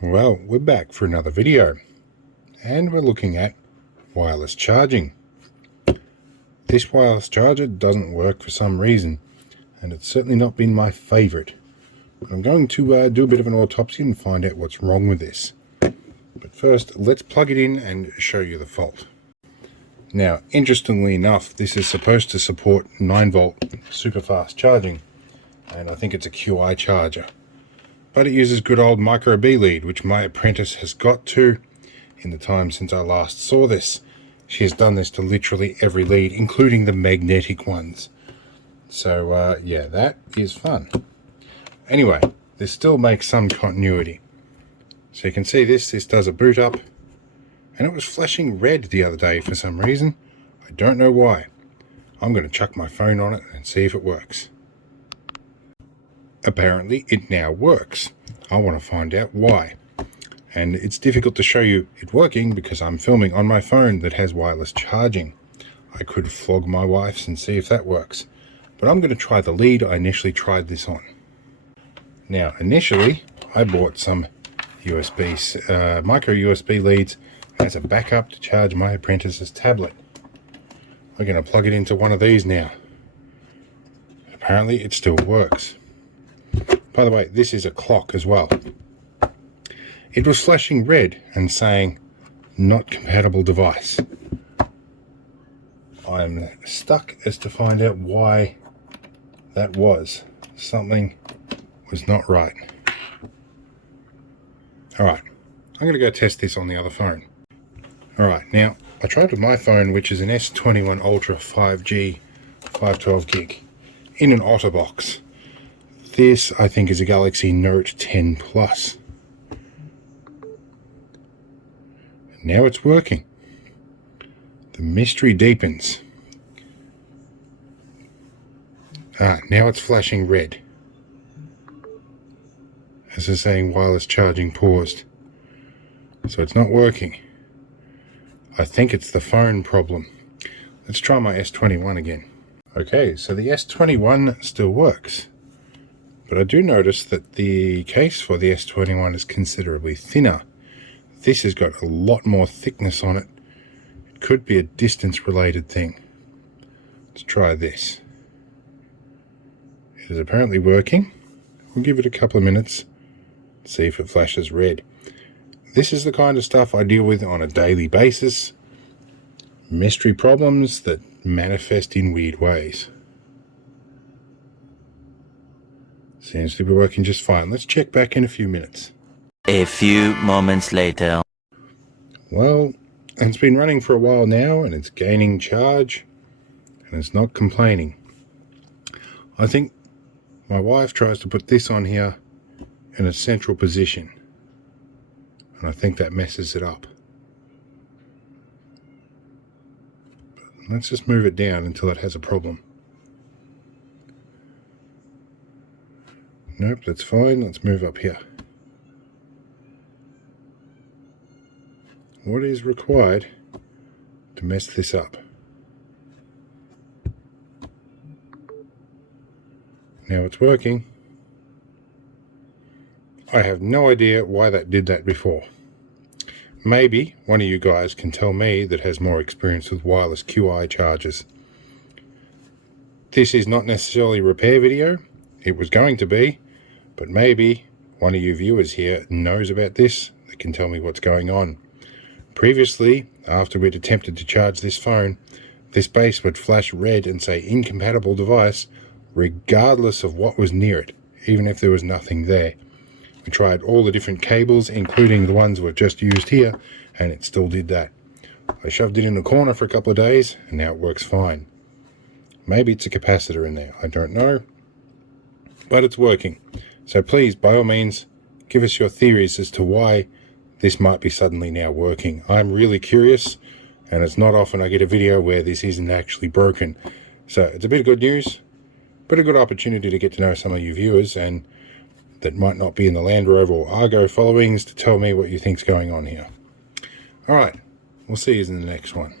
Well, we're back for another video, and we're looking at wireless charging. This wireless charger doesn't work for some reason, and it's certainly not been my favorite. But I'm going to do a bit of an autopsy and find out what's wrong with this. But first, let's plug it in and show you the fault. Now, interestingly enough, this is supposed to support 9-volt super fast charging, and I think it's a QI charger. But it uses good old micro B lead, which my apprentice has got to in the time since I last saw this. She has done this to literally every lead, including the magnetic ones. So yeah, that is fun. Anyway, this still makes some continuity. So you can see this does a boot up, and it was flashing red the other day for some reason. I don't know why. I'm going to chuck my phone on it and see if it works. Apparently it now works. I want to find out why. And it's difficult to show you it working because I'm filming on my phone that has wireless charging. I could flog my wife's and see if that works. But I'm going to try the lead I initially tried this on. Now initially I bought some USB, micro USB leads as a backup to charge my apprentice's tablet. We're going to plug it into one of these now. Apparently it still works. By the way, this is a clock as well. It was flashing red and saying, not compatible device. I'm stuck as to find out why that was. Something was not right. Alright, I'm going to go test this on the other phone. Alright, now, I tried with my phone, which is an S21 Ultra 5G 512 gig, in an OtterBox. This, I think, is a Galaxy Note 10 Plus. Now it's working. The mystery deepens. Now it's flashing red. As it's saying wireless charging paused. So it's not working. I think it's the phone problem. Let's try my S21 again. Okay, so the S21 still works. But I do notice that the case for the S21 is considerably thinner. This has got a lot more thickness on it. It could be a distance related thing. Let's try this. It is apparently working. We'll give it a couple of minutes, see if it flashes red. This is the kind of stuff I deal with on a daily basis. Mystery problems that manifest in weird ways. Seems to be working just fine. Let's check back in a few minutes. A few moments later. Well, it's been running for a while now, and it's gaining charge, and it's not complaining. I think my wife tries to put this on here in a central position, and I think that messes it up. But let's just move it down until it has a problem. Nope, that's fine. Let's move up here. What is required to mess this up? Now it's working. I have no idea why that did that before. Maybe one of you guys can tell me that has more experience with wireless QI chargers. This is not necessarily a repair video. It was going to be, but maybe one of you viewers here knows about this that can tell me what's going on. Previously, after we'd attempted to charge this phone, this base would flash red and say incompatible device regardless of what was near it, even if there was nothing there. We tried all the different cables, including the ones we've just used here, and it still did that. I shoved it in the corner for a couple of days, and now it works fine. Maybe it's a capacitor in there, I don't know, but it's working. So please, by all means, give us your theories as to why this might be suddenly now working. I'm really curious, and it's not often I get a video where this isn't actually broken. So it's a bit of good news, but a good opportunity to get to know some of you viewers and that might not be in the Land Rover or Argo followings to tell me what you think's going on here. Alright, we'll see you in the next one.